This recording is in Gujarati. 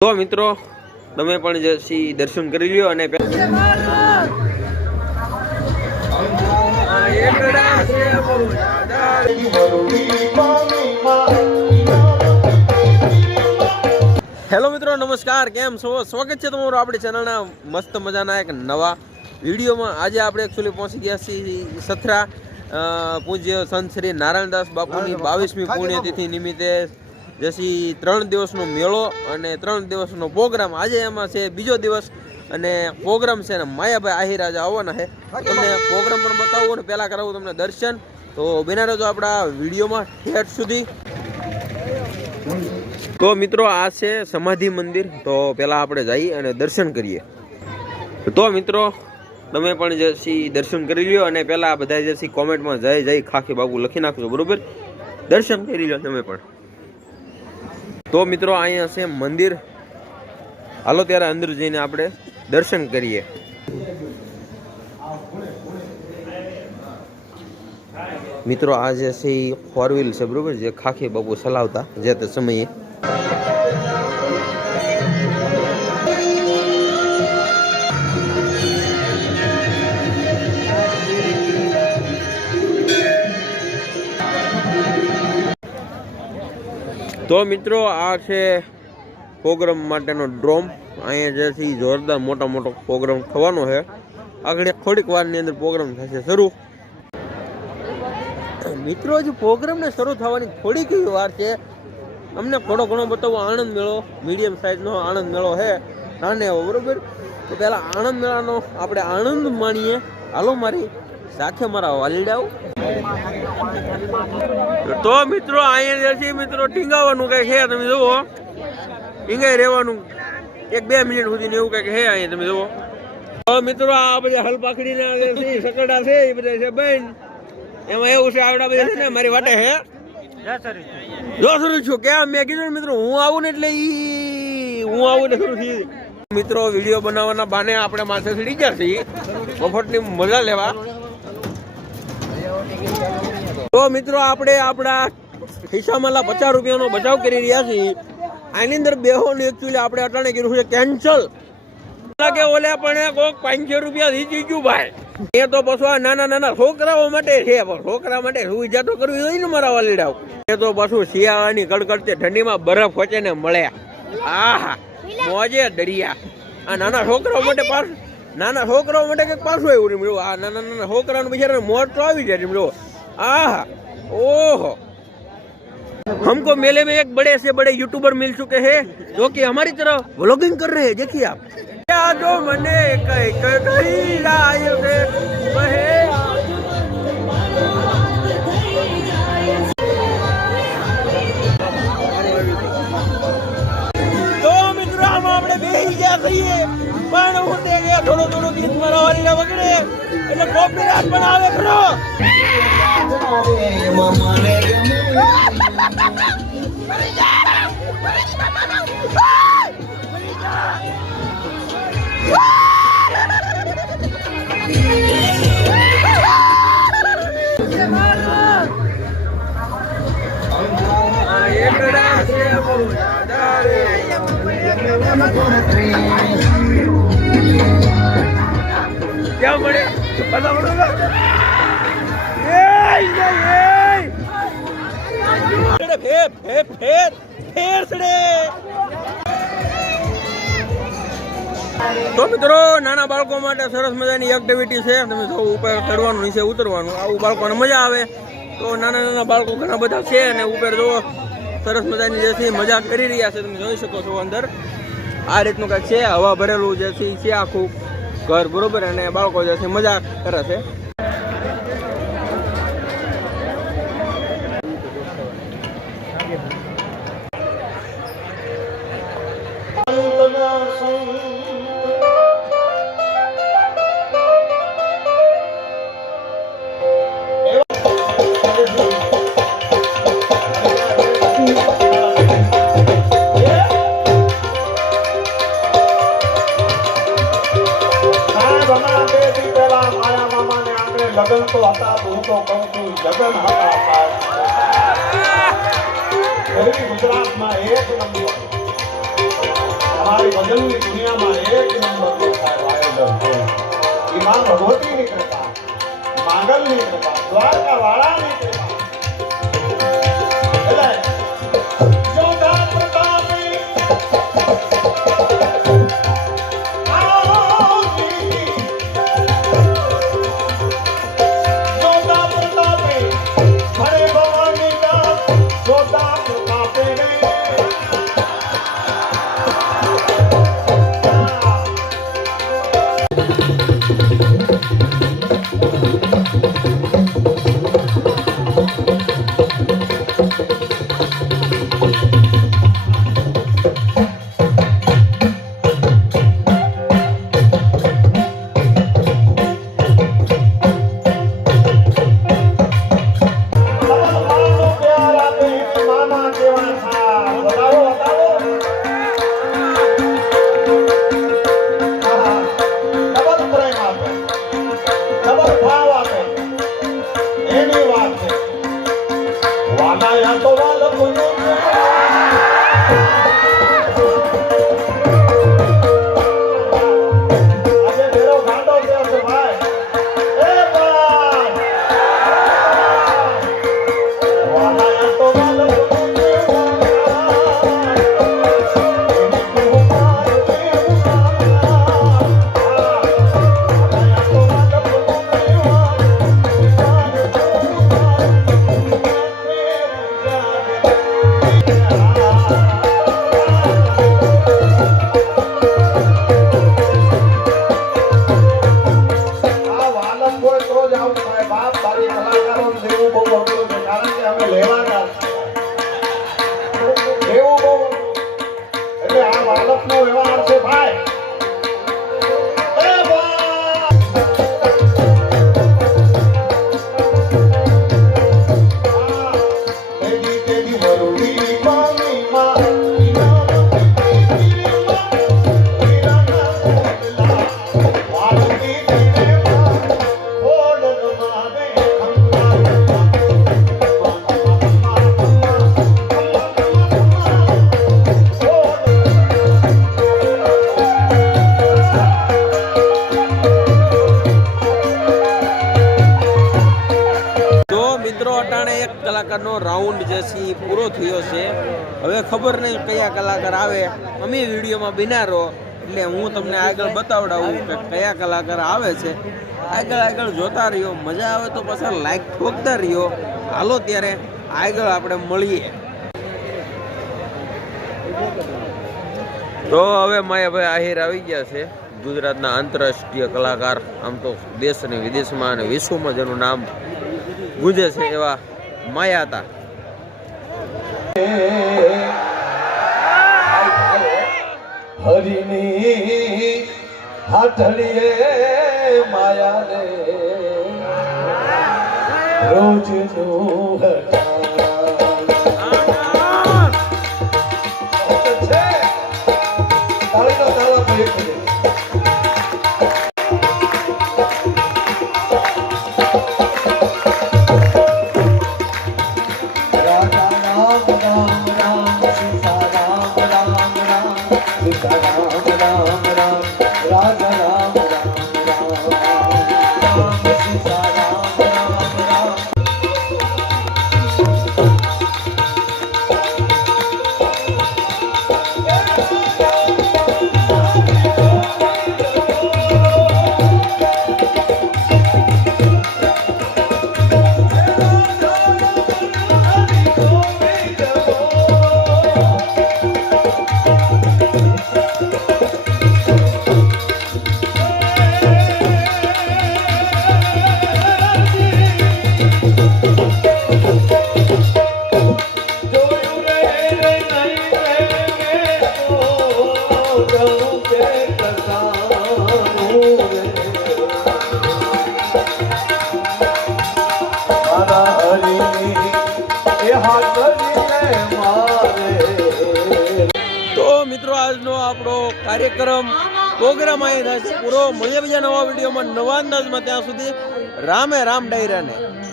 તો મિત્રો તમે પણ જશી દર્શન કરી લ્યો અને હેલો મિત્રો નમસ્કાર. કેમ છો? સ્વાગત છે તમારું આપણી ચેનલના મસ્ત મજાના એક નવા વિડીયોમાં. આજે આપણે એકચ્યુઅલી પહોંચી ગયા છીએ સથરા પૂજ્ય સંત શ્રી નારાયણદાસ બાપુની બાવીસમી પુણ્યતિથિ નિમિત્તે જસી ત્રણ દિવસનો મેળો અને ત્રણ દિવસનો પ્રોગ્રામ. આજે એમાં છે બીજો દિવસ અને પ્રોગ્રામ છે ને માયાભાઈ આહિર આજે આવવાના છે. તમને પ્રોગ્રામ પણ બતાવવું અને પહેલાં કરાવું તમને દર્શન. તો બેના રહેજો આપણા વિડીયોમાં ઠેઠ સુધી. તો મિત્રો આ છે સમાધિ મંદિર. તો પહેલાં આપણે જઈએ અને દર્શન કરીએ. તો મિત્રો, તમે પણ જશી દર્શન કરી લ્યો અને પહેલાં બધા જશી કોમેન્ટમાં જય જય ખાખી બાબુ લખી નાખજો, બરાબર? દર્શન કરી લ્યો તમે પણ. તો મિત્રો, અહીંયા છે મંદિર. હાલો, ત્યારે અંદર જઈને આપણે દર્શન કરીએ. મિત્રો, આ જે છે એ ફોર વ્હીલ છે, બરોબર? જે ખાખી બાબુ ચલાવતા, જે તે સમયે. તો મિત્રો, આ છે પ્રોગ્રામ માટેનો ડ્રોમ. અહીંયા જે છે ઈ જોરદાર મોટા મોટો પ્રોગ્રામ થવાનો છે. આગળ થોડીક વારની અંદર પ્રોગ્રામ થશે શરૂ. મિત્રો, હજુ પ્રોગ્રામને શરૂ થવાની થોડીક વાર છે. અમને થોડો ઘણો બતાવો આણંદ મેળો. મીડિયમ સાઇઝનો આણંદ મેળો છે. નાને, બરોબર? તો પહેલાં આણંદ મેળાનો આપણે આનંદ માણીએ. હાલો મારી સાથે મારા વાલીડાઓ તો મિત્રો, અહીંયા જે છે, મિત્રો, ટીંગાવાનું કઈ છે તમે જુઓ. ટીંગાઈ રહેવાનું. એક બે મિનિટ સુધી એવું કંઈક છે અહીંયા તમે જુઓ. તો મિત્રો, આ બધા હલપાખડીના જે સકડા છે એ બધા છે બેન. એમાં એવું છે, આવડા બધા છે ને, મારી વાટે હે જો છું. કેમ? મેં કીધું મિત્રો, હું આવું ને એટલે ઈ હું આવું ને શરૂ મિત્રો, વીડિયો બનાવવાના બાને આપણે માથે ચડી ગયા છીએ. મફતની મજા લેવા. તો મિત્રો આપણે આપણા ખિસ્સામાં પચાસ રૂપિયાનો બચાવ કરી રહ્યા છીએ. આની અંદર બેહોને એકચ્યુઅલી આપણે અટાણે કર્યું છે કેન્સલ કે ઓલે પણ કોક પાંચસો રૂપિયા થી ગયું ભાઈ. એ તો આ નાના નાના છોકરાઓ માટે છે, પણ છોકરા માટે સુવિધા તો કરવી હોય ને મારા વાલીડાઓ. એ તો પાછું શિયાળાની કડકડતી ઠંડીમાં બરફ વચ્ચે ને મળે આહા, મોજે દરિયા. આ નાના છોકરાઓ માટે પાછું, નાના છોકરાઓ માટે કંઈક પાછું એવું નહીં મળ્યું આ નાના નાના છોકરાનું બિચારા તો આવી જાય મળ્યો आहा ओहो हमको मेले में एक बड़े से बड़े यूट्यूबर मिल चुके हैं जो कि हमारी तरह व्लॉगिंग कर रहे हैं देखिए आप क्या जो मने कई कई कई ક્યાં મળે બધા મળે તો મિત્રો, નાના બાળકો માટે સરસ મજાની એક્ટિવિટી છે. તમે જો ઉપર ચડવાનું, નીચે ઉતરવાનું, આવું બાળકોને મજા આવે. તો નાના નાના બાળકો ઘણા બધા છે અને ઉપર જો સરસ મજાની જે મજા કરી રહ્યા છે. તમે જોઈ શકો છો અંદર. આ રીતનું કંઈક છે. હવા ભરેલું જે છે છે આખું ઘર, બરોબર? અને બાળકો જે છે મજા કરે છે. તો કહું છું લગ્ન હતા. ગુજરાતમાં એક નંબર ભજનની દુનિયામાં એક નંબર ઈમાન ભગવતીની કૃપા માંગલની કૃપા એટલે Por algo, por કલાકારનો રાઉન્ડ જે છે એ પૂરો થયો છે. હવે ખબર નહીં કયા કલાકાર આવે. અમે વિડીયોમાં બિનારો. એટલે હું તમને આગળ બતાવડાવું કે કયા કલાકાર આવે છે. આગળ આગળ જોતા રહ્યો. મજા આવે તો પાછા લાઈક ઠોકતા રહ્યો. હાલો ત્યારે આગળ આપણે મળીએ. તો હવે માયાભાઈ આહિર આવી ગયા છે. ગુજરાતના આંતરરાષ્ટ્રીય કલાકાર. આમ તો દેશ અને વિદેશમાં અને વિશ્વમાં જેનું નામ ગુંજે છે એવા માયા હતા હરિની હાથડીએ માયા રે રોજનું કાર્યક્રમ પ્રોગ્રામ અહીં થાય પૂરો મળીએ બીજા નવા વિડીયોમાં. નવા અંદાજમાં ત્યાં સુધી રામે રામ ડાયરાને.